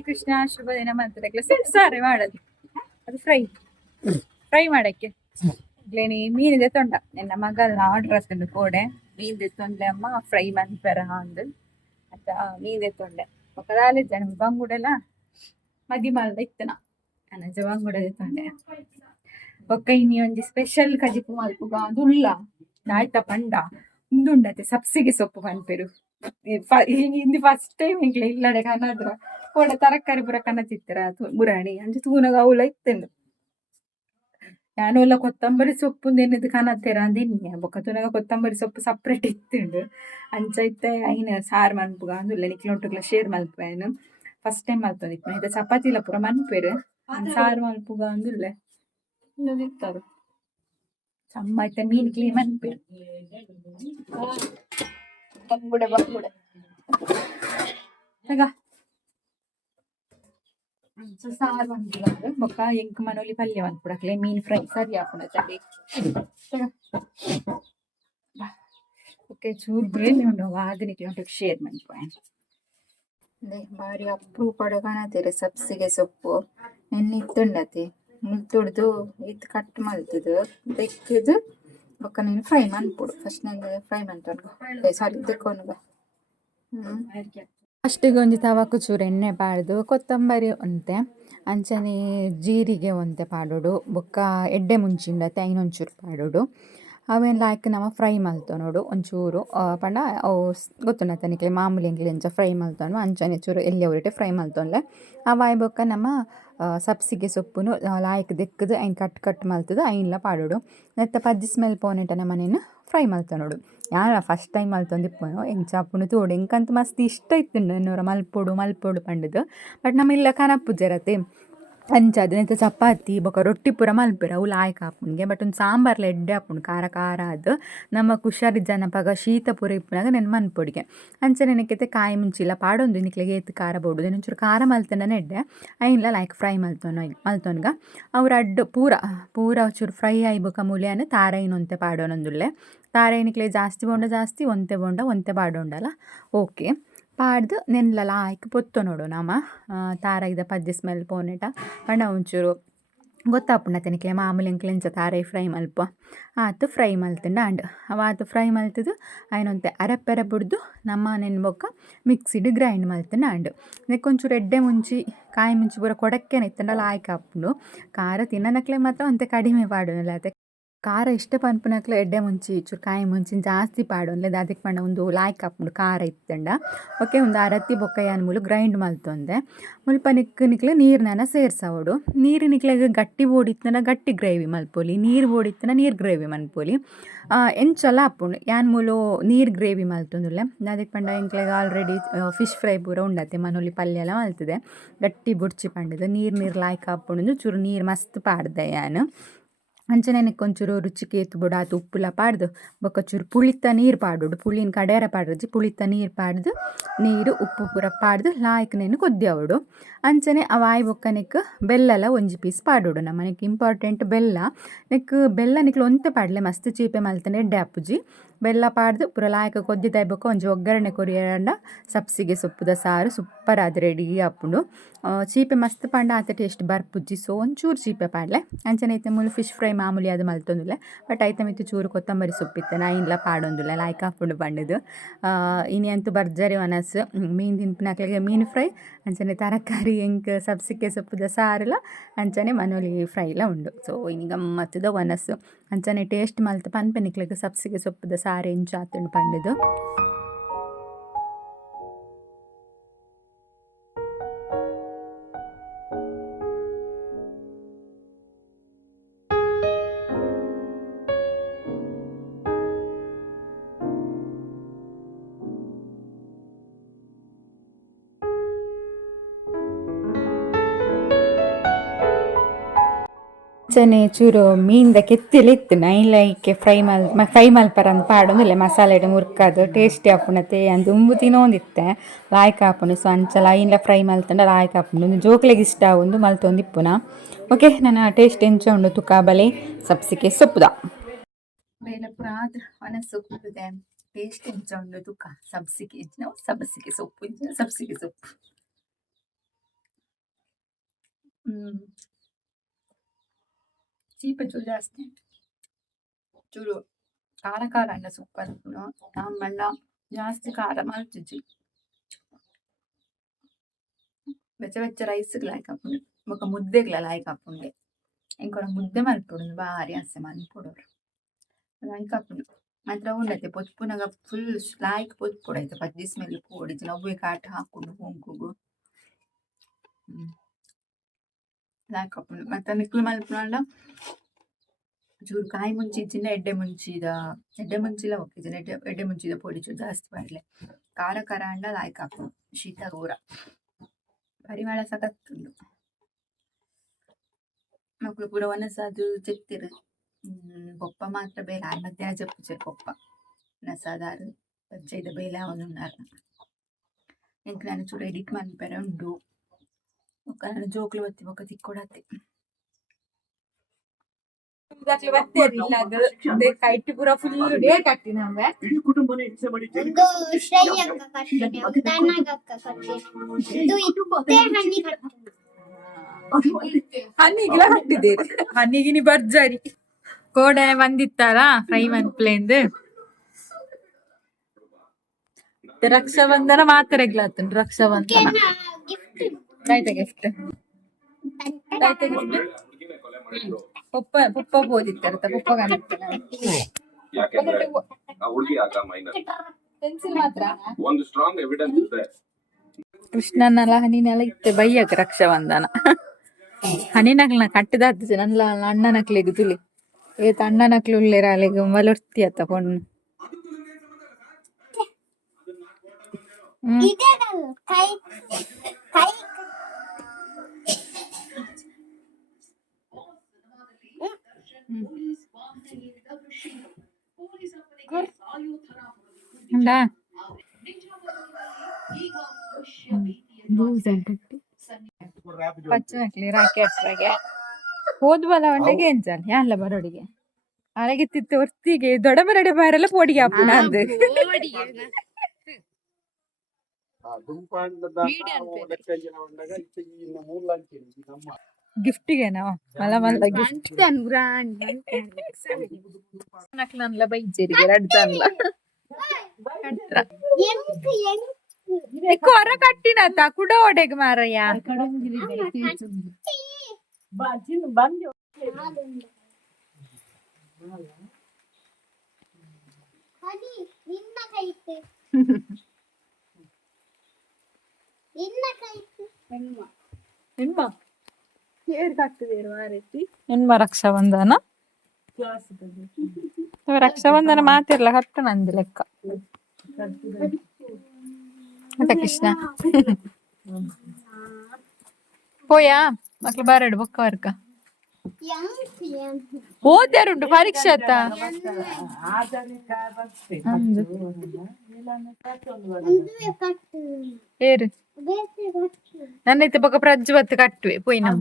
ಕೃಷ್ಣ ಶುಭ ದಿನ ಮಾಡ್ತಾರೆ ಸಾರೆ ಮಾಡೋದು ಅದು ಫ್ರೈ ಮಾಡಕ್ಕೆ ಇಲ್ಲೇನಿ ಮೀನಿದೆ ತೊಂಡ ನನ್ನ ಮಗನ ಆರ್ಡರ್ ಅಷ್ಟೊಂದು ಕೋಡೆ ಮೀನ್ ತೆತ್ತೊಂಡೆ ಅಮ್ಮ ಫ್ರೈ ಮಾಡ್ತಾರ ಅಂದು ಅಂತ ಮೀನ್ ತೆತ್ತೊಂಡೆ ಒಕ್ಕದಾಲೆ ಜನ ಬಂಗುಡೆಲ್ಲ ಮದಿ ಮಾಲ್ದ ಇತ್ತನ ನನ್ನ ಬಂಗುಡ ತೆತ್ತೊಂಡೆ ಒಕ್ಕ ಇನ್ನಿ ಒಂಜಿ ಸ್ಪೆಷಲ್ ಕಜಿಪು ಮಲ್ಪುಗ ದುಳ್ಳ ಆಯ್ತ ಪಂಡ ಉಂದುಂಡತೆ ಸಬ್ಸಿಗೆ ಸೊಪ್ಪು ಪನ್ಪೆರು ಇಂದು ಫಸ್ಟ್ ಟೈಮ್ ಇಂಕ್ಲೆ ಇಲ್ಲಡೆ ಕನ್ನದ್ರ ಕೋಡ ತರಕಾರಿ ಪೂರ ಕನ್ನತಿತ್ತರ ಬುರಾಣಿ ಅಂಚೆ ತೂನಗ ಅವಲ ಇತ್ತೆಂದು ನಾನು ಎಲ್ಲ ಕೊತ್ತಂಬರಿ ಸೊಪ್ಪು ನೆನೆದು ಕನತ್ತೇರ ಅಂದಿನಿ ಬೊಕ್ಕ ತುನಗ ಕೊತ್ತಂಬರಿ ಸೊಪ್ಪು ಸಪ್ರೇಟ್ ಇತ್ತುಂಡು ಅಂಚ ಇತ್ತೆ ಐನ ಸಾರು ಮನ್ಪುಗ ಅಂದುಲ್ಲ ನಿಕ್ಲೊಟ್ಟುಗ್ಲ ಶೇರ್ ಮಲ್ಪೇನು ಫಸ್ಟ್ ಟೈಮ್ ಮಲ್ತೊಂದಿತ್ತು ಇದು ಚಪಾತಿಲ ಪೂರ ಮನ್ಪೇರು ಸಾರು ಮಲ್ಪುಗ ಅಂದುಲ್ಲೆ ಇತ್ತದು ಸಮ್ಮ ಇತ್ತ ಮೀನ್ ಕ್ಲೀನ್ ಮನ್ಪೇರು ಬಂಗುಡೆ ಈಗ ಸಾರು ಮನ್ಪುಗ ಬೊಕ್ಕ ಎಂಕ್ ಮನೋಲಿ ಪಲ್ಯ ಮನ್ಪುಡಕ್ಲೆ ಮೀನ್ ಫ್ರೈ ಸರಿ ಹಾಕೋಣ ಚಡಿ ಓಕೆ ಚೂರು ಬೇನೆ ಉಂಡು ವಾದನಿಗೆ ಉಂಟು ಶೇರ್ ಮನ್ಪುವೆ ಬಾರಿ ಅಪ್ರೂಪಡ ಕಾಣತೀರಿ ಸಬ್ಸಿಗೆ ಸೊಪ್ಪು ನೆನ್ನಿತ್ತುಂಡತಿ ಮುಳ್ತುಡ್ದು ಇದು ಕಟ್ ಮಲ್ತದು ತೆಕ್ಕದು ಬೊಕ್ಕ ನೀನು ಫ್ರೈ ಮನ್ಪುಡು ಫಸ್ಟ್ ನಂಗೆ ಫ್ರೈ ಮನ್ಪುಡು ಸಾರಿ ತೆಕ್ಕೊನುಗ ಫಸ್ಟಿಗೆ ಒಂಜಿ ತವಕು ಚೂರು ಎಣ್ಣೆ ಪಾಡ್ದು ಕೊತ್ತಂಬರಿ ಒಂತೆ ಅಂಚನೆ ಜೀರಿಗೆ ಒಂತೆ ಪಾಡೋಡು ಬೊಕ್ಕ ಎಡ್ಡೆ ಮುಂಚಿಂಡತೆ ಐನೊಂಚೂರು ಪಾಡೋಡು ಅವೇನು ಲಾಯ್ಕ್ ನಮ್ಮ ಫ್ರೈ ಮಲ್ತೊನೋಡು ಒಂಚೂರು ಪಂಡ ಅವು ಗೊತ್ತುಂಡತ್ತೆ ನಿಕ್ಲೆ ಮಾಮೂಲಿ ಎಂಕ್ಲೆ ಎಂಚ ಫ್ರೈ ಮಲ್ತೊಂಡು ಅಂಚನೆ ಚೂರು ಎಲ್ಲಿ ಅವರಿಟ್ಟು ಫ್ರೈ ಮಲ್ತೊಂಡ್ಲೆ ಅವಾಯ್ ಬೊಕ್ಕ ನಮ್ಮ ಸಬ್ಸಿಗೆ ಸೊಪ್ಪುನು ಲಾಯ್ಕ್ ದೆಕ್ಕದು ಐನ್ ಕಟ್ ಮಲ್ತದು ಐನ್ಲ ಪಾಡೋಡು ನೆತ್ತ ಪಜ್ಜಿ ಸ್ಮೆಲ್ ಪೋನೆಟ ನಮ್ಮನೇನು ಫ್ರೈ ಮಲ್ತೊನೋಡು ಯಾರ ಫಸ್ಟ್ ಟೈಮ್ ಮಲ್ತೊಂದಿಪ್ಪನು ಎಂಕ್ ಚಾಪುನು ತೋಡು ಎಂಕಂತ ಮಸ್ತ್ ಇಷ್ಟ ಇತ್ತುಂಡು ಎನ್ನೋರ ಮಲ್ಪೊಡು ಪಂಡದು ಬಟ್ ನಮ್ಮ ಇಲ್ಲ ಕನಪುಜರತೆ ಅಂಚದು ನೆತ್ತ ಚಪಾತಿ ಬೊಕ ರೊಟ್ಟಿ ಪೂರ ಮಲ್ಪೆರು ಅವು ಲಾಯ್ಕ್ ಆಪುನ್ಗೆ ಬಟ್ ಒಂದು ಸಾಂಬಾರ್ಲ ಎಡ್ಡೆ ಆಪುಂಡು ಖಾರ ಅದು ನಮ್ಮ ಹುಷಾರಿದ್ದ ಜನಪಗ ಶೀತ ಪೂರ ಇಪ್ಪುನಾಗ ನೆನು ಮನ್ಪೊಡಿಗೆ ಅಂಚೆ ನೆನಕೈತೆ ಕಾಯಿ ಮುಂಚಿಲ್ಲ ಪಾಡೊಂದು ನಿಕ್ಲೆಗೆ ಏತು ಖಾರ ಬೋಡು ಒಂಚೂರು ಖಾರ ಮಲ್ತಂಡನೆ ಎಡ್ಡೆ ಐನ್ಲ ಲಾಯ್ಕ್ ಫ್ರೈ ಮಲ್ತೊನ್ಗ ಅವ್ರ ಅಡ್ಡು ಪೂರ ಚೂರು ಫ್ರೈ ಆಯ್ ಬೊಕ ಮುಲಿಯನ್ ತಾರೈನೊಂತೆ ಪಾಡೋನೊಂದುಲ್ಲೆ ತಾರೈನಿಕ್ಲೆ ಜಾಸ್ತಿ ಬೋಂಡ ಜಾಸ್ತಿ ಒಂತೆ ಪಾಡೋಂಡಲ್ಲ ಓಕೆ ಪಾಡ್ದು ನೆನ್ಲ ಲಾಯ್ಕ್ ಪೊತ್ತು ನೋಡು ನಮ್ಮ ತಾರಾಯ್ದ ಪಜ್ಜೆ ಸ್ಮೆಲ್ ಪೋನೆಟ ಪಂಡ ಒಂಚೂರು ಗೊತ್ತಾಪುಂಡತೆ ನಿಕ್ಲೆ ಮಾಮೂಲಿ ಎಂಕ್ಲೆಂಚ ತಾರೈ ಫ್ರೈ ಮಲ್ಪ ಆತು ಫ್ರೈ ಮಲ್ತಂಡ ಅಂಡ್ ಅವಾತು ಫ್ರೈ ಮಲ್ತದು ಐನೊಂತೆ ಅರೆಪ್ಪೆರೆ ಬುಡ್ದು ನಮ್ಮ ನೆನ್ಬೊಕ್ಕ ಮಿಕ್ಸಿಡ್ ಗ್ರೈಂಡ್ ಮಲ್ತಂಡ ಅಂಡ್ ನೆಕ್ಕೊಂಚೂರು ಎಡ್ಡೆ ಮುಂಚಿ ಕಾಯಿ ಮುಂಚಿ ಪೂರ ಕೊಡಕ್ಕೆ ಇತ್ತಂಡ ಲಾಯ್ಕ್ ಆಪುಂಡು ಖಾರ ತಿನ್ನನಕ್ಲೆ ಮಾತ್ರ ಒಂತೆ ಕಡಿಮೆ ಪಾಡೋನಲ್ಲ ಅತ್ತೆ ಖಾರ ಇಷ್ಟ ಪನ್ಪುನಕ್ಲೆ ಎಡ್ಡೆ ಮುಂಚಿ ಚೂರು ಕಾಯಿ ಮುಂಚಿನ ಜಾಸ್ತಿ ಪಾಡೋನ್ಲೆ ಅದಕ್ಕೆ ಪಂಡ ಒಂದು ಲಾಯ್ಕ್ ಆಪುಂಡು ಖಾರ ಇತ್ತಂಡ ಓಕೆ ಒಂದು ಅರತಿ ಬೊಕ್ಕ ಯಾನ್ ಮೂಲು ಗ್ರೈಂಡ್ ಮಲ್ತೊಂದೆ ಮುಲ್ಪ ನಿಕ್ಲೆ ನೀರ್ನ ಸೇರ್ಸವಡು ನೀರು ನಿಕ್ಲೆಗ್ ಗಟ್ಟಿ ಬೋಡಿತ್ತನ ಗಟ್ಟಿ ಗ್ರೇವಿ ಮಲ್ಪೊಲಿ ನೀರು ಬೋಡಿತ್ತನ ನೀರು ಗ್ರೇವಿ ಮನ್ಪೊಲಿ ಎಂಚಲ ಆಪುಂಡು ಯಾನ್ ಮೂಲು ನೀರು ಗ್ರೇವಿ ಮಲ್ತೊಂದುಲ್ಲೆ ಅದಕ್ಕೆ ಪಂಡ ಎಂಕ್ಲೆಗ್ ಆಲ್ರೆಡಿ ಫಿಶ್ ಫ್ರೈ ಪೂರ ಉಂಡತ್ತೆ ಮನೋಲಿ ಪಲ್ಯ ಎಲ್ಲ ಮಲ್ತದೆ ಗಟ್ಟಿ ಬುಡ್ಚಿ ಪಂಡದು ನೀರು ಲಾಯ್ಕ್ ಆಪುಂಡು ಚೂರು ನೀರು ಮಸ್ತ್ ಪಾಡ್ದೆ ಯಾನು ಅಂಚನೆ ಒಂಚೂರು ರುಚಿಗೆ ಏತು ಬುಡಾತು ಉಪ್ಪುಲ ಪಾಡ್ದು ಬೊಕ್ಕ ಚೂರು ಪುಳಿತ ನೀರು ಪಾಡೋಡು ಪುಳಿನ ಕಡೇರ ಪಾಡ್ರಜ್ಜಿ ಪುಳಿತ ನೀರು ಪಾಡ್ದು ನೀರು ಉಪ್ಪು ಪೂರ ಪಾಡ್ದು ಲಾಯ್ಕ್ ನೆನು ಕೊದ್ದಿಯವಡು ಅಂಚನೆ ಅವಾಯ್ ಬೊಕ್ಕ ನೆಕ್ ಬೆಲ್ಲಲ ಒಂಜಿ ಪೀಸ್ ಪಾಡೋಡು ನಮ್ಮನೆಕ್ ಇಂಪಾರ್ಟೆಂಟ್ ಬೆಲ್ಲ ನಿಕ್ಲು ಒಂತೆ ಪಾಡ್ಲೆ ಮಸ್ತ್ ಚೀಪೆ ಮಲ್ತನೆ ಎಡ್ಡೆ ಅಪ್ಪುಜಿ ಬೆಲ್ಲ ಪಾಡ್ದು ಪೂರ ಲಾಯ್ಕ್ ಕೊದ್ದಿದ್ದಾಯ್ ಬೊಕ್ಕ ಒಂಜಿ ಒಗ್ಗರಣೆ ಕೊರಿಯಂಡ ಸಬ್ಸಿಗೆ ಸೊಪ್ಪುದ ಸಾರು ಸೂಪರ್ ಆದ್ ರೆಡಿ ಆಪುಂಡು ಚೀಪೆ ಮಸ್ತ್ ಪಂಡ ಆತ ಟೇಸ್ಟ್ ಬರ್ಪುಜ್ಜಿ ಸೊ ಒಂಚೂರು ಚೀಪೆ ಪಾಡ್ಲೆ ಅಂಚನೆ ಐತೆ ಮೂಲು ಫಿಶ್ ಫ್ರೈ ಮಾಮೂಲಿ ಅದು ಮಲ್ತೊಂದುಲ್ಲೆ ಬಟ್ ಐತೆ ಮಿತ್ತು ಚೂರು ಕೊತ್ತಂಬರಿ ಸೊಪ್ಪಿತ್ತೆ ಐನ್ಲ ಪಾಡೊಂದುಲ್ಲೆ ಲಾಯ್ಕ್ ಆಪುಂಡು ಪಂಡದು ಇನಿ ಅಂತೂ ಬರ್ಜರಿ ವನಸ್ ಮೀನು ತಿನ್ಪಿನಕ್ಲೆಗೆ ಮೀನು ಫ್ರೈ ಅಂಚನೆ ತರಕಾರಿ ಎಂಕ್ ಸಬ್ಸಿಗೆ ಸೊಪ್ಪುದ ಸಾರಲ ಅಂಚನೆ ಮನೋಲಿ ಫ್ರೈಲ ಉಂಡು ಸೊ ಇನಿ ಗಮ್ಮತ್ತದ ವನಸ್ಸು ಅಂಚನೆ ಟೇಸ್ಟ್ ಮಲ್ತು ಪನ್ಪೆನಿಕ್ಲೆಗ್ ಸಬ್ಸಿಗೆ ಸೊಪ್ಪುದ ಸಾರು ಎಂಚು ಆತುಂಡು ಪಂಡದು ಅಂಚನೆ ಚೂರು ಮೀನ್ದ ಕೆತ್ತಿಲ ಇತ್ತು ನೈಲೈಕೆ ಫ್ರೈ ಮಲ್ಪರ ಅಂತ ಪಾಡೊಂದಿಲ್ಲ ಮಸಾಲೆ ಮುರ್ಕದು ಟೇಸ್ಟಿ ಆಪುಣತೆ ಅಂದು ಉಂಬು ತಿನ್ನೋಂದಿತ್ತೆ ಲಾಯ್ಕ್ ಆಪುಂಡು ಸೊ ಅಂಚಲ ಐನ್ಲ ಫ್ರೈ ಮಲ್ತಂಡ ಲಾಯ್ಕ್ ಆಪುಂಡು ಒಂದು ಜೋಕ್ಲೆಗ್ ಇಷ್ಟ ಒಂದು ಮಲ್ತೊಂದಿಪ್ಪುನ ಓಕೆ ನನ್ನ ಟೇಸ್ಟ್ ಎಂಚ ಉಂಡು ತುಕಾಬಲೆ ಸಬ್ಸಿಗೆ ಸೊಪ್ಪುದ ಬೇಲೆ ಪುರಾತ್ ಮನಸ್ಸು ಕೂಡಿದೆ ಟೇಸ್ಟ್ ಎಂಚ ಉಂಡು ತುಕ ಸಬ್ಸಿಗೆ ಸೊಪ್ಪು ಚೀಪ ಚೂರು ಜಾಸ್ತಿ ಚೂರು ಖಾರ ಖಾರ ಅಂಡ ಸೂಪರ್ ನಮ್ಮೆಲ್ಲ ಜಾಸ್ತಿ ಖಾರ ಮಲ್ಚಿಜಿ ಬೆಚ್ಚ ಬೆಚ್ಚ ರೈಸ್ಗೆ ಲಾಯ್ಕ್ ಹಾಕೊಂಡು ಬೊಕ್ಕ ಮುದ್ದೆಗ್ಲ ಲಾಯ್ಕ್ ಹಾಕೊಂಡೆ ಇಂಕೊರ ಮುದ್ದೆ ಮಲ್ಪೊಡು ಬಾರಿ ಆಸೆ ಮಲ್ಪೊಡೋರು ಲಾಯ್ಕ್ ಹಾಕೊಂಡು ಮಾತ್ರ ಉಂಡೈತೆ ಪೊಚ್ಪುನಾಗ ಫುಲ್ ಲಾಯ್ಕ್ ಪೊಚ್ಪೊಡೈತೆ ಬಜ್ಜಿ ಸ್ಮೆಲ್ ಪೋಡಿಜಿ ನವ್ವೆ ಕಾಟ ಹಾಕೊಂಡು ಹೊಂಕುಗು ಲಾಯ್ಕ್ ಹಾಕೊಂಡು ಮತ್ತೆ ನಿಕ್ಲು ಮಲ್ಪುನಾಂಡ ಚೂರು ಕಾಯಿ ಮುಂಚಿ ಇಚ್ಚಿನ ಎಡ್ಡೆ ಮುಂಚಿಲ ಹೋಗಿದ್ದೀನಿ ಎಡ್ಡೆ ಮುಂಚಿದ ಪೊಡಿ ಚೂರು ಜಾಸ್ತಿ ಮಾಡಲೆ ಖಾರ ಖಾರ ಅಂಡ ಲಾಯ್ಕ್ ಹಾಕೊಂಡು ಶೀತ ಊರ ಪರಿಮಳ ಸಖತ್ತುಂಡು ಮಕ್ಕಳು ಪೂರ ಒನಸಾದು ಚೆಕ್ತಿರು ಪೊಪ್ಪ ಮಾತ್ರ ಬೇಲೆ ಆರ್ ಮಧ್ಯೆ ಜಪ್ಪುಚೆರ್ ಪೊಪ್ಪ ನಸಾದಾರು ಬಜ್ಜೈದ ಬೇಲೆ ಅವನು ಎಂಕ್ ನಾನು ಚೂರು ಎಡಿಟ್ ಮನ್ಪೆರೆ ಉಂಡು ಬೊಕ್ಕ ನಾನು ಜೋಕ್ಲು ಬತ್ತಿ ಬೊಕ್ಕ ತಿಕ್ಕೊಡತ್ತೆ ಕೈಟ್ ಪೂರ ಫುಲ್ ಡೇ ಕಟ್ಟಿ ನಮ್ಗೆ ಹನಿಗಿಲ ಕಟ್ಟಿದ್ದೀರಿ ಹನಿಗಿನಿ ಬರ್ಜಾರಿ ಕೋಡೆ ಬಂದಿತ್ತಾರ ಫ್ರೈ ಮನ್ಪ್ಲೇಂದು ರಕ್ಷಾಬಂಧನ ಮಾತ್ರ ಎಗ್ಲಾತುಂಡು ರಕ್ಷಾಬಂಧನ ದೈತ ಗಿಫ್ಟ್ ಪಪ್ಪ ಪಪ್ಪ ಓದಿತ್ತಾರತ್ತ ಪಪ್ಪ ಪೆನ್ಸಿಲ್ ಮಾತ್ರ ಕೃಷ್ಣನೆಲ್ಲ ಹನಿನೆಲ್ಲ ಇತ್ತೆ ಬೈಯಕ್ಕೆ ರಕ್ಷಾಬಂಧನ ಹನಿನಕ್ಲನ ಕಟ್ಟಿದಾದ ನನ್ನ ಅಣ್ಣನಕ್ಲಿಗೆ ತುಲಿ ಏತ್ ಅಣ್ಣನಕ್ಲು ಉಳ್ಳೆರ ಅಲ್ಲಿಗೆ ಮಲರ್ತಿ ಅತ್ತ ಪೊಣ್ಣು ಪಚ್ಚನಕ್ಲಿ ರಾಕಿ ಅಟ್ರಾಗೆ ಹೋದ್ವಲ್ಲ ಒಂಡೆಗೆ ಎಂಚಲ್ ಯಾನ್ಲ ಬರೋಡಿಗೆ ಅಳಗಿತ್ತಿತ್ತು ಹೊರ್ತಿಗೆ ದೊಡ್ಡಮರಡೆ ಬಾರೆಲ್ಲ ಪೋಡಿಗೆ ಹಾಪುನ ಅಂದ್ ಗಿಫ್ಟಿಗೆ ನಾವು ಮಲ ಮಲ್ಲ ಗಿಫ್ಟ್ ನಕ್ಲನ್ಲ ಬೈಜೇರಿಗೆ ರಡ್ದನ್ಲ ಹೊರ ಕಟ್ಟಿನತ್ತ ಕುಡ ಒಡೆಗ್ ಮಾರಯ್ಯ ಹೆಣ್ಮ ರಕ್ಷಾಬಂಧನ ರಕ್ಷಾಬಂಧನ ಮಾತಿರ್ಲ ಕಟ್ಟ ನಂದು ಲೆಕ್ಕ ಅಂತ ಕೃಷ್ಣ ಹೋಯಾ ಮಕ್ಳು ಬಾರಡು ಬೊಕ್ಕ ವರ್ಕ ಓದ್ಯಾರುಂಟು ಪರೀಕ್ಷೆ ಆತ ಏರು ನನ್ನೈತೆ ಬೊಕ್ಕ ಪ್ರಜ್ವತ್ ಕಟ್ಟುವೆ ಪೋಯ್ ನಾವು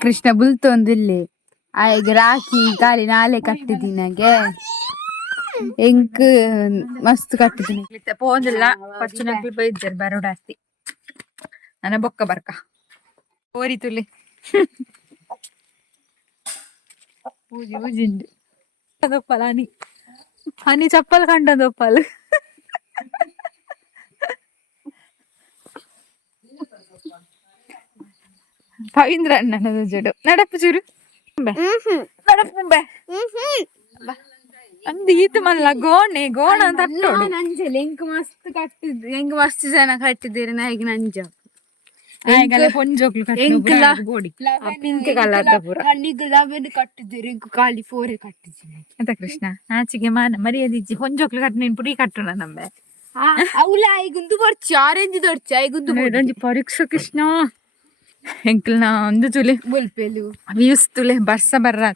ಕೃಷ್ಣ ಬುಲ್ತೊಂದಿಲ್ಲಿ ಆಯ್ಗ ರಾಖಿ ಕಾಲಿ ನಾಳೆ ಕಟ್ಟಿದ್ದೀನಗೆ ಎಂಕ್ ಮಸ್ತ್ ಕಟ್ಟಿದ್ದೀನಿ ಪೋಂದಿಲ್ಲ ಪಚ್ಚನಕ್ಲಿ ಬೈದ್ಜರ್ ಬರೋಡಾಸ್ತಿ ನನ್ನ ಬೊಕ್ಕ ಬರ್ಕ ಓರಿ ತುಲಿ ಊಜಿ ಊಜಿಂಡು ದೊಪ್ಪಲ್ ಹನಿ ಹನಿ ಚಪ್ಪಲ್ ಕಂಡ ದೊಪ್ಪಲ್ ಪವೀಂದ್ರ ಅಣ್ಣನದ ಜಡು ನಡಪ್ಪು ಚೂರು ನಡಪ್ಪುಂಬೆ ಅಂದ್ ಈತ ಮಲ್ಲ ಗೋಣೆ ಗೋಣ ತಟ್ಟೋಡು ನಂಜಲ್ ಎಂಕ್ ಮಸ್ತ್ ಕಟ್ಟಿದ್ ಎಂಕ್ ಮಸ್ತ್ ಜನ ಕಟ್ಟಿದ್ದೀರಿ ನಾಯಿಗೆ ನಂಜ ಪೊಂಜೋಕ್ಲು ಪಿಂಕ್ ಕಲರ್ ಕಟ್ಟಿದ್ದೀರಿ ಎಂಕ್ ಖಾಲಿ ಫೋರೆ ಕಟ್ಟಿದ್ದೀನಿ ಅಂತ ಕೃಷ್ಣ ಆಚೆಗೆ ಮಾನ ಮರ್ಯಾದಿಜ್ಜಿ ಹೊಂಜೋಕ್ಲು ಕಟ್ಟ ನೀನ್ ಪುಡಿ ಕಟ್ಟೋಣ ನಮ್ಮೆ ಅವಳ ಐಗುಂದು ಬರ್ಚಿ ಆರೆಂಜ್ ದೊರ್ಚಿ ಐಗುಂದು ಪರೀಕ್ಷಾ ಕೃಷ್ಣ ಎಂಕ್ಲ್ನ ಒಂದು ತುಲೆ ಬುಲ್ಪೆಲು ವ್ಯೂಸ್ ತುಲೆ ಬರ್ಸ ಬರ್ರ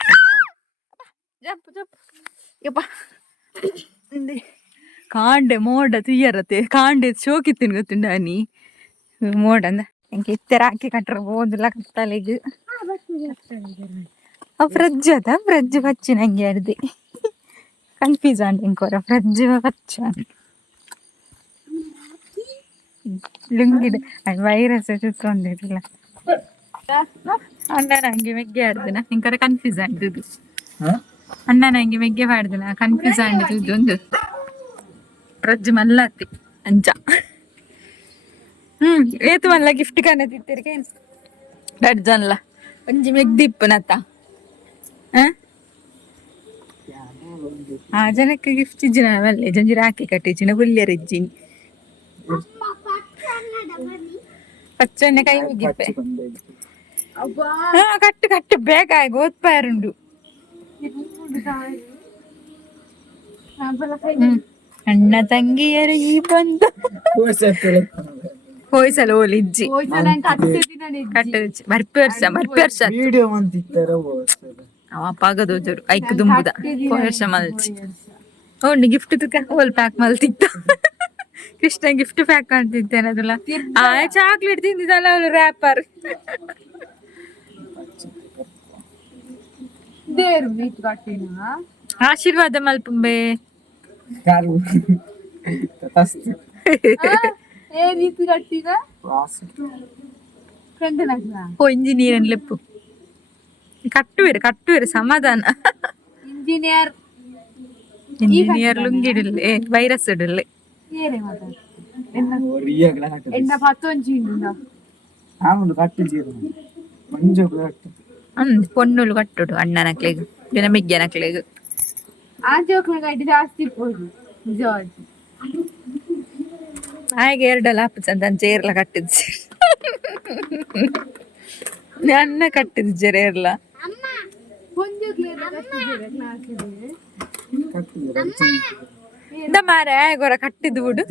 ಜಪ್ ಜಪ್ ಯಪ್ಪ ಕಾಂಡೆ ಮೋಡ ತುಯ್ಯರತೆ ಕಾಂಡೆ ಶೋಕಿತ್ತಿನ ಗೊತ್ತುಂಡ ನೀ ಮೋಡಂದ ಹೆಂಗೆ ಇತ್ತೆ ರಾಖಿ ಕಟ್ರ ಓದಿಲ್ಲ ಕತ್ತಲೆಗೆ ಫ್ರಿಡ್ಜ್ ಅದ ಫ್ರಿಡ್ಜ್ ಬಚ್ಚಿ ನಂಗೆ ಅರ್ದಿ confuse and ಇಂಕೋರ fridge Bachcha ಲುಂಗಿದ virus ಚುತ್ಕೊಂಡಿರಲಿಲ್ಲ ಅಣ್ಣ ನಂಗೆ ಮೆಗ್ಗೆ ಆಡ್ದಿನ ಇಂಕರ ಕನ್ಫ್ಯೂಸ್ ಆಂಟಿದ್ದು ಅಣ್ಣ ನಂಗೆ ಮೆಗ್ಗೆ ಮಾಡ್ದಿನ ಕನ್ಫ್ಯೂಸ್ ಆಂಟಿದ್ದು ಒಂದು ಫ್ರಿಡ್ಜ್ ಮಲ್ಲತ್ತಿ ಅಂಚ ಏತು ಮಲ್ಲ ಗಿಫ್ಟ್ ಕಾಣತಿತ್ತಿರ್ಗೆ ಡಡ್ಜನ್ಲ ಒಂಜಿ ಮೆಗ್ದಿಪ್ಪನತ್ತ ಆ ಜನಕ್ಕೆ ಗಿಫ್ಟ್ ಇಜ್ಜಿನ ಮಲ್ಲೆ ಜಂಜಿ ರಾಖಿ ಕಟ್ಟಿಜಿನ ಗುಲ್ಯರ್ ಇಜ್ಜಿನಿ ಪಚ್ಚನೆ ಕೈ ಮುಗಿಪ್ಪೆ ಕಟ್ಟು ಕಟ್ಟು ಬೇಗ ಓದ್ಪಾರುಂಡು ಅಣ್ಣ ತಂಗಿಯರು ಈ ಬಂದು ಹೋಯ್ಸಲ ಓಲಿ ಇಜ್ಜಿ ಬರ್ಪಿ ವರ್ಷ ಅವ ಪಾಗದೋಜರು ಐಕ್ ದುಂಬುದ ವರ್ಷ ಮಲ್ಚಿ ಓಣಿ ಗಿಫ್ಟ್ ತುಕ ಹೋಲ್ ಪ್ಯಾಕ್ ಮಲ್ತಿತ್ತು ಕೃಷ್ಣ ಗಿಫ್ಟ್ ಪ್ಯಾಕ್ ಕಾಣ್ತಿದ್ದೇನೆ ಅದಲ್ಲ ಆ ಚಾಕ್ಲೇಟ್ ತಿಂದಿದ್ದಲ್ಲ ಅವಳು ರ್ಯಾಪರ್ ಆಶೀರ್ವಾದ ಮಲ್ಪುಂಬೆ ಇಂಜಿನಿಯರ್ ಲೆಪ್ಪು ಕಟ್ಟುವೆರು ಸಮಾಧಾನ ಇಂಜಿನಿಯರ್ ಲುಂಗಿಡಿಲ್ಲೆ ವೈರಸ್ ಇಡಲ್ಲೆ പൊന്നുలు కట్టుడు అన్ననక్లేగు దినమిగ్గనక్లేగు ఆ జోక్ల గడ్డి జాస్తి పోదు జార్జ్ ಆಯ್ಗೆ ಎರಡಲ್ಲ ಹಾಪಿಸಂತ ಚೇರ್ಲ ಕಟ್ಟಿದ್ ಅನ್ನ ಕಟ್ಟಿದ್ ಜರೇರ್ಲ ಇಂದ ಮಾರ ಗೊರ ಕಟ್ಟಿದ್ ಬಿಡು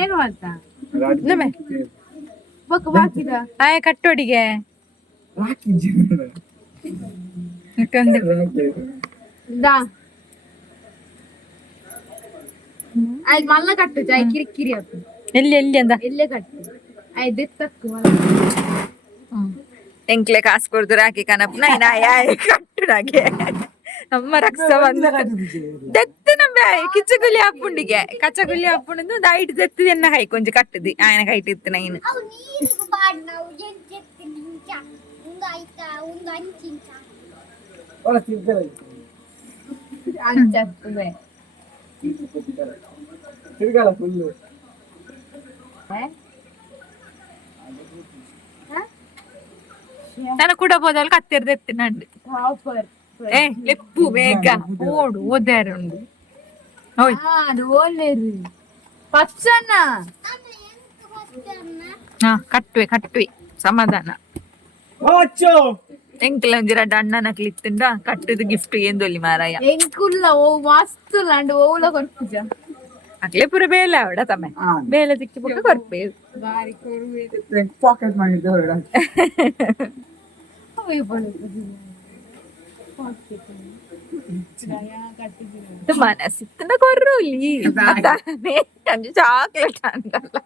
ಏನು ಅಂತ ಆಯ ಕಟ್ಟೋಡಿಗೆ అది మళ్ళా కట్టు చాయ్ కిరికిరి అవుతుంది ಎಲ್ಲಿ ಅಂದ ఎల్లే కట్టు అది తక్కువ ಎಂಕ್ಲೆ ಕಾಸು ಕೊಡ್ದು ರಾಕಿ ಕನಪ್ ನೈನ್ ಆಯ ಕಟ್ಟು ನಾಗೆ ನಮ್ಮ ರಕ್ಷ ಬಂದ ದೆತ್ತು ನಮ್ಮ ಕಿಚ್ಚಗುಲಿ ಹಪ್ಪುಂಡಿಗೆ ಕಚ್ಚಗುಲಿ ಹಪ್ಪುಂಡು ದೈಟ್ ದೆತ್ತು ಎನ್ನ ಕೈ ಕೊಂಚ ಕಟ್ಟದಿ ಆಯನ ಕೈಟ್ ಇತ್ತು ನೈನ್ ಅಂಚತ್ತುವೆ ತಿರ್ಗಾಲ ಫುಲ್ ನಾನು ಕೂಡ ಹೋದಲ್ ಕತ್ತಿರ್ದೆತ್ತು ನಂಡು ಟಾಪರ್ ಲೆಪ್ಪು ಬೇಗ ಓಡು ಓದಾರುಂಡು ಹೋಯ್ ಅದು ಒಳ್ಳೆದು ಪಚ್ಚನ್ನ ಹಾ ಕಟ್ಟುವೆ ಸಮಾಧಾನ ಎಂಕ್ಲ ಒಂಜಿರಡ್ಡ ಅಣ್ಣನಕ್ಲಿ ಇತ್ತುಂಡ ಕಟ್ಟುದು ಗಿಫ್ಟ್ ఏందోలి ಮಾರಾಯ ಎಂಕುಲ್ಲ ಓ ಮಸ್ತ್ ಲಾಂಡ್ ಓಲ ಕೊರ್ಪುಜ ಅಕ್ಲೆ ಪುರ ಬೇಲೆ ಅವಡ ತಮ್ಮ ಬೇಲೆ ತಿಕ್ಕಿ ಪುಕ್ಕ ಕೊರ್ಪೇದು ಬಾರಿ ಕೊರ್ವೇದು ಪಾಕೆಟ್ ಮಾಡಿದ್ದೆ ಹೊರಡ ಓಯ್ ಬಲು ಮನಸ್ಸಿತ್ತಂದ ಕೊರ್ರುಲಿ ಅಂಜು ಚಾಕ್ಲೇಟ್ ಅಂದಲ್ಲ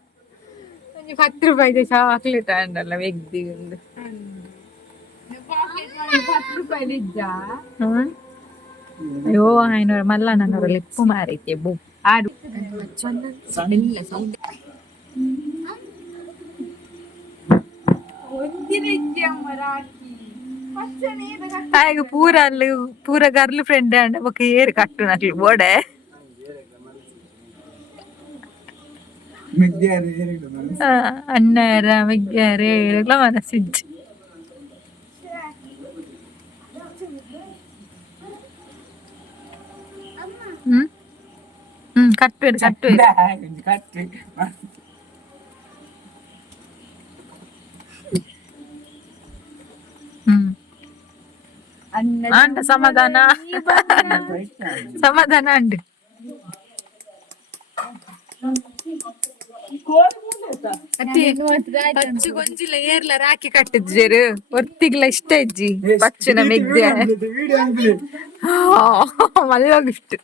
ಒಂಜಿ 10 ರೂಪಾಯಿದ ಚಾಕ್ಲೇಟ್ ಅಂದಲ್ಲ ವ್ಯಕ್ತಿ ಒಂದು 10 ರೂಪಾಯಿ ಇದ್ದ ಅಯ್ಯೋ ಐನೂರ ಮಲ್ಲ ನನ್ನೂರ ಲೆಪ್ಪು ಮಾರೈತೆ ಬು ಆಡು ಆಗ ಪೂರ ಗರ್ಲ್ ಫ್ರೆಂಡ್ ಅಂಡ ಬೊಕ ಏರ್ ಕಟ್ಟು ನಕ್ಲಿ ಬೋಡೆ ಅಣ್ಣರ ಮೆಗ್ಗ್ಯಾರೆ ಎಲ್ಲ ಮನಸ್ಸಿಜ್ಜು ಕಟ್ಟುವೆ ಅಂಡ ಸಮಾಧಾನ ಅಂಡ್ ಪಚ್ಚು ಗೊಂಜಿಲ ಏರ್ಲ ರಾಕಿ ಕಟ್ಟಿದ್ಜೇರು ಒತ್ತಿಗ್ಲ ಇಷ್ಟ ಇಜ್ಜಿ ಪಚ್ಚುನ ಮೆಗ್ದೆ ಮಲ್ಲ ಗಿಫ್ಟ್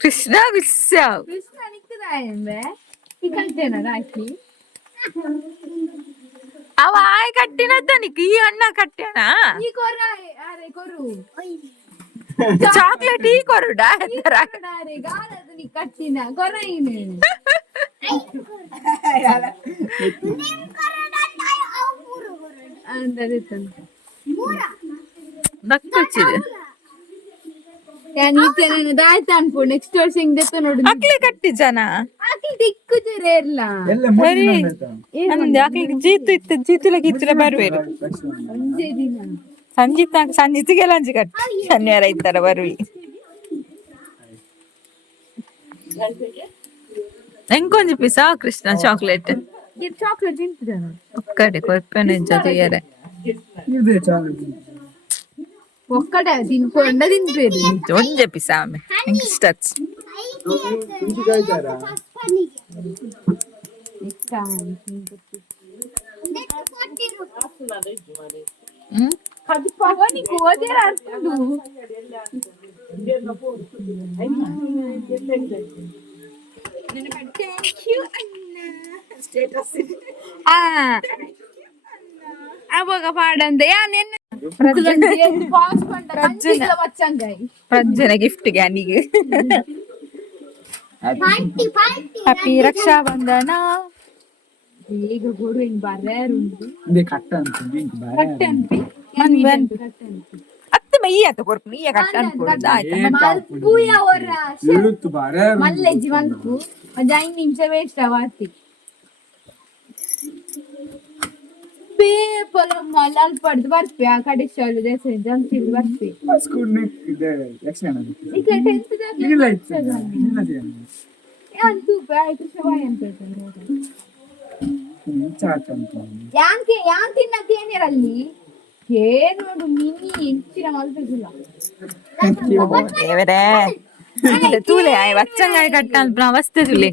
ಕೃಷ್ಣ ವಿಸ್ಸಾವ್ ಎಂಬೆ ಈ ಕಲ್ತೇನ ರಾಕಿ ಅವ ಆಯ್ ಕಟ್ಟಿನದ್ದ ನಿಕ್ ಈ ಅಣ್ಣ ಕಟ್ಟ್ಯಾನ ಈ ಕೊರ ಅರೆ ಕೊರು ಚಾಕ್ಲೇಟ್ ಈ ಕೊರುಡ ಅರೆ ಗಾಲದ ನೀ ಕಟ್ಟಿನ ಕೊರ ಇನೆ ಅಂದರೆ ನಕ್ಕಚ್ಚಿದೆ ഞാൻ ഈ തന്നെ ദാഴ്ത്താൻ പോ നെക്സ്റ്റ് ವರ್ಷ ಹಿಂದೆ ನೋಡು ಅಕ್ಲೆ ಕಟ್ಟಿ ಜನ ಆಕಿ ದಿಕ್ಕು ತೆರೆಯಲ್ಲ ಎಲ್ಲ ಸರಿ ಮುಟ್ಟಿ ಅಂದೆ ಅಕ್ಲಿಗೆ ಜೀತು ಇತ್ತು ಜೀತುಲ ಗೀತುಲ ಬರುವೇರು ಒಂದೇ ದಿನ ಸಂಜಿತಿಗೆಲ್ಲ ಅಂಜಿ ಕಟ್ಟಿ ಶನಿವಾರ ಇದ್ದಾರ ಬರುವಿ ಎಂಕೊಂಜಿ ಪೀಸ ಕೃಷ್ಣ ಚಾಕ್ಲೇಟ್ ಈ ಚಾಕ್ಲೇಟ್ ತಿಂತಿದ್ದಾನ ಒಕ್ಕಡೆ ಕೊಪ್ಪನ ಜೊತೆಯರೆ ಇದೆ ಚಾಲೆಂಜ್ ಒಕ್ಕಡೆ ತಿನ್ಕೊಂಡ ತಿನ್ಬೇರು ಒಂಜೆ ಪೀಸ ಆಮೆ ಇಷ್ಟಚ್ ಇಂಚಿ ಕಾಯ್ತಾರಾ అది పవని గోదేర అర్పుడు ಅವಾಗ ಪಾಡಂದೆ ಪ್ರಜ್ಜನ ಗಿಫ್ಟ್ಗೆ ಅನಿಗೆ ಹ್ಯಾಪಿ ರಕ್ಷಾ ಬಂಧನ ಈಗ ಗುರು ಹಿಂಗ್ ಬರ್ಯಾರುಂಟು ಇದೆ ಕಟ್ಟ ಅಂತ ಇಂಚಿ ಬಾರೆ ಕಟ್ಟೆ ಅನ್ಪಿ ಅತ್ತೆ ಮೈಯ್ಯಾತ ಕೊರ್ಪು ನೀಯ ಕಟ್ಟ ಅನ್ಕೊಳ್ದ ಪೂಯ ಅವರ ಇರುತ್ತು ಬಾರೆ ಮಲ್ಲೆಜ್ಜಿ ಮಲ್ಪು ಒಂದು 5 ನಿಮಿಷ ವೇಸ್ಟ್ ಆವಾತಿ ಪೇಪರ್ ಮಲಾಲ್ ಪಡ್ದು ಬರ್ಪೆ ಆ ಕಡೆ ಶಾಲು ದೇಶ ಜಂತಿಲ್ ಬರ್ಪೆ ಸ್ಕೂಲ್ ನೆ ಇದೆ ಯಕ್ಷಗಾನ ಈಗ 10th ಇಲ್ಲ ಇತ್ತು ಇಲ್ಲದೆ ಅಂತೂ ಆಯ್ತು ಶವಾಯ ಅಂತ ಚಾಟ್ ಅಂತ ಯಾನ್ ತಿನ್ನತ್ತೇನಿರಲ್ಲಿ ನೋಡು ಮಿನಿ ಹೆಚ್ಚಿನ ಮಲ್ಪಿಸಿಲ್ಲ ದೇವರೇ ತೂಲೆ ಆಯ್ ವಚ್ಚಂಗಾಯ ಕಟ್ಟಾನ್ ಅವಸ್ಥೆ ತುಲೆ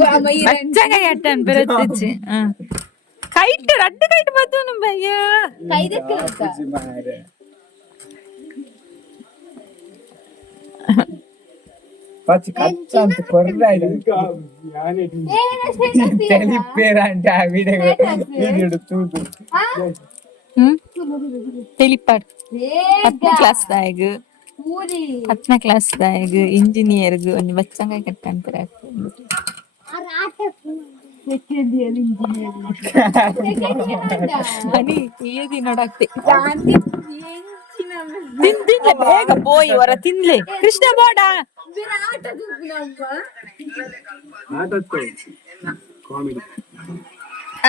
ವಚ್ಚಂಗಾಯ ಕಟ್ಟಾನ್ ಬೆರತ್ತಿಚ್ಚಿ ಕೈಟ್ ರಡ್ಡು ಕೈಟ್ ಬದ್ದು ಬಯ್ಯ ಕೈದಕ್ಕೆ ಬಾರೆ ಪಚ್ಚಿ ಕಚ್ಚ ಅಂತ ಕೊರ್ರ ಇದೆ ತೆಲಿಪೇರ ಅಂತ ಆ ವಿಡಿಯೋ ತೂದು ತೆಲಿಪಾಡ್ 10ನೇ ಕ್ಲಾಸ್ದಾಗ 10ನೇ ಕ್ಲಾಸ್ದಾಗ ಇಂಜಿನಿಯರ್ಗು ಒಂದು ಬಚ್ಚಂಗಾಯ ಕಟ್ಟಾನ್ ಪರ ಹನಿ ಏದಿ ನೋಡಾಕ್ತೆ ತಿಂದಿಲ್ಲ ಬೇಗ ಪೋಯಿ ಹೊರ ತಿನ್ಲೆ ಕೃಷ್ಣ ಬೋಡ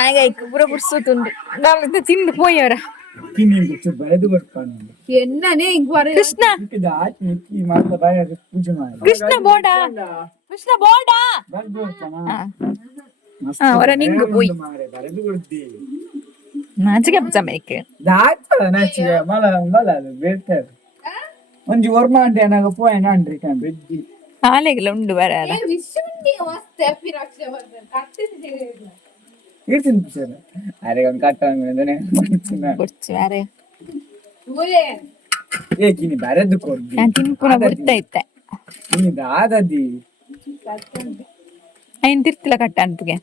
ಆಗ ಪೂರ ಬುಡ್ಸೋತುಂಡು ನಾಳೆ ತಿಂದು ಪೋಯಿ ಅವರ ಬರೆದು ಬರ್ತಾನೆ ಎನ್ನನೇ ಹಿಂಗ್ ಬರ ಕೃಷ್ಣ ಈ ಮಾತ್ರ ಬಾಯ ಪೂಜೆ ಮಾಡಿ ಕೃಷ್ಣ ಬೋಡ ಕೃಷ್ಣ ಬೋಡ ಬರೆದು ಬರ್ತಾನ ಅವರ ನಿಂಗು ಪೋಯಿ ಮಾರೆ ಬರೆದು ಕೊಡ್ತಿ ನಾಚಿಕೆ ಸಮಯಕ್ಕೆ ದಾಚ ನಾಚಿಕೆ ಮಲ ಮಲ ಅದು ಬೇಡ್ತಾರೆ ಒಂಜಿ ವರ್ಮ ಅಂದ್ರೆ ಏನಾಗ ಪೋಯನ ಅಂಡ್ರಿ ಕಾಣ್ ಬೆಜ್ಜಿ ಹಾಲೆಗೆಲ್ಲ ಉಂಡು ಬರ ವಿಶ್ವಕ್ಕೆ ಮಸ್ತ್ ಹ್ಯಾಪಿ ರಕ್ಷಾ ಬಂಧನ ಕಟ್ಟಿದೆ ಇರ್ತೀನಿ ಸರ್ ಅರೆ ಒಂದು ಕಟ್ಟ ಅಂದ್ಮೇಲೆ ಕೊಡ್ಚು ಅರೆ ಊರೇ ಏಕಿನಿ ಬರೆದು ಕೊಡ್ದಿ ನಾನು ತಿನ್ಪುನ ಬಿಡ್ತಾ ಇತ್ತೆ ನೀನು ದಾದದಿ ಐನ್ ತಿರ್ತಿಲ್ಲ ಕಟ್ಟ ಅನ್ಪುಗೆ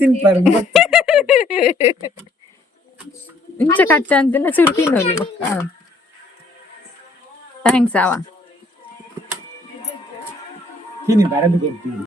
ತಿನ್ಪಾರು ಇಂಚ ಕಟ್ಟ ಅಂತ ಸುರ್ತಿ ನೋಡಿ ಥ್ಯಾಂಕ್ಸ್ ಅವ ತಿನ್ನಿ ಬರೆದು ಕೊಡ್ತೀನಿ